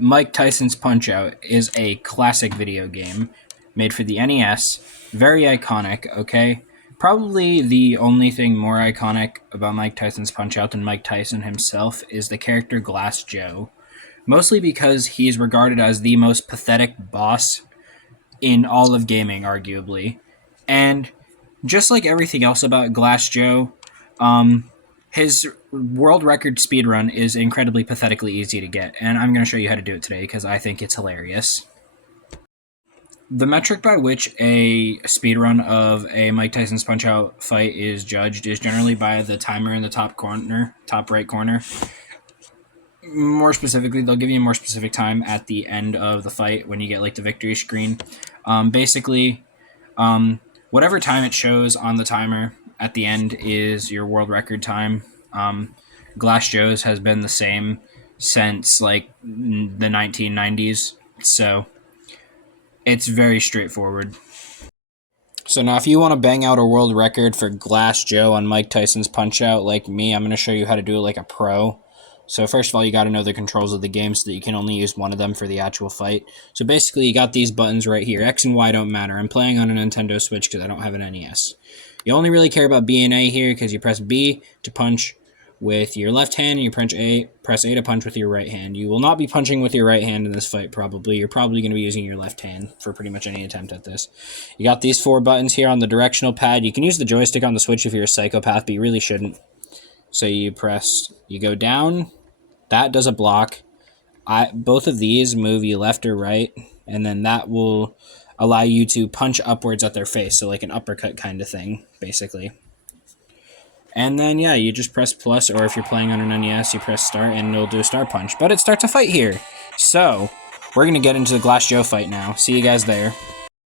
Mike Tyson's Punch-Out is a classic video game made for the NES. Very iconic, okay? Probably the only thing more iconic about Mike Tyson's Punch-Out than Mike Tyson himself is the character Glass Joe. Mostly because he's regarded as the most pathetic boss in all of gaming, arguably. And just like everything else about Glass Joe, his world record speedrun is incredibly pathetically easy to get, and I'm going to show you how to do it today because I think it's hilarious. The metric by which a speedrun of a Mike Tyson's Punch-Out fight is judged is generally by the timer in the top right corner. More specifically, they'll give you a more specific time at the end of the fight when you get like the victory screen. Basically, whatever time it shows on the timer at the end is your world record time. Glass Joe's has been the same since like the 1990s, so it's very straightforward. So now if you want to bang out a world record for Glass Joe on Mike Tyson's Punch-Out like me, I'm going to show you how to do it like a pro. So first of all, you got to know the controls of the game so that you can only use one of them for the actual fight. So basically, you got these buttons right here. X and Y don't matter. I'm playing on a Nintendo Switch because I don't have an NES. You only really care about B and A here because you press B to punch with your left hand and you press A to punch with your right hand. You will not be punching with your right hand in this fight probably. You're probably going to be using your left hand for pretty much any attempt at this. You got these 4 buttons here on the directional pad. You can use the joystick on the Switch if you're a psychopath, but you really shouldn't. So you go down. That does a block. Both of these move you left or right, and then that will allow you to punch upwards at their face, so like an uppercut kind of thing, basically. And then, yeah, you just press plus, or if you're playing on an NES, you press start, and it'll do a star punch. But it starts a fight here. So, we're going to get into the Glass Joe fight now. See you guys there.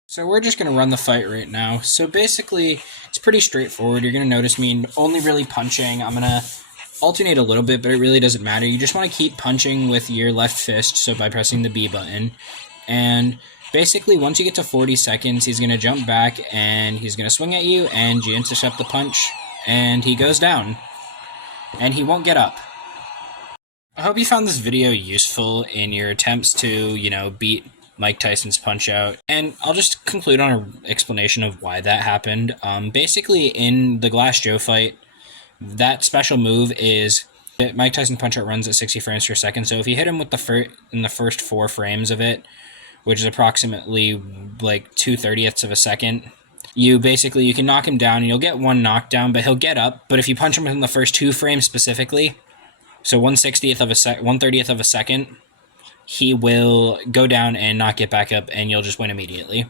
So we're just going to run the fight right now. So basically, it's pretty straightforward. You're going to notice me only really punching. I'm going to alternate a little bit, but it really doesn't matter. You just want to keep punching with your left fist, so by pressing the B button. And basically, once you get to 40 seconds, he's going to jump back, and he's going to swing at you, and you intercept the punch, and he goes down. And he won't get up. I hope you found this video useful in your attempts to, beat Mike Tyson's Punch-Out. And I'll just conclude on an explanation of why that happened. Basically, in the Glass Joe fight, that special move is Mike Tyson Punch-Out runs at 60 frames per second. So if you hit him with in the first 4 frames of it, which is approximately like 2/30ths of a second, you can knock him down and you'll get 1 knockdown, but he'll get up. But if you punch him in the first 2 frames specifically, so 1/30th of a second, he will go down and not get back up, and you'll just win immediately.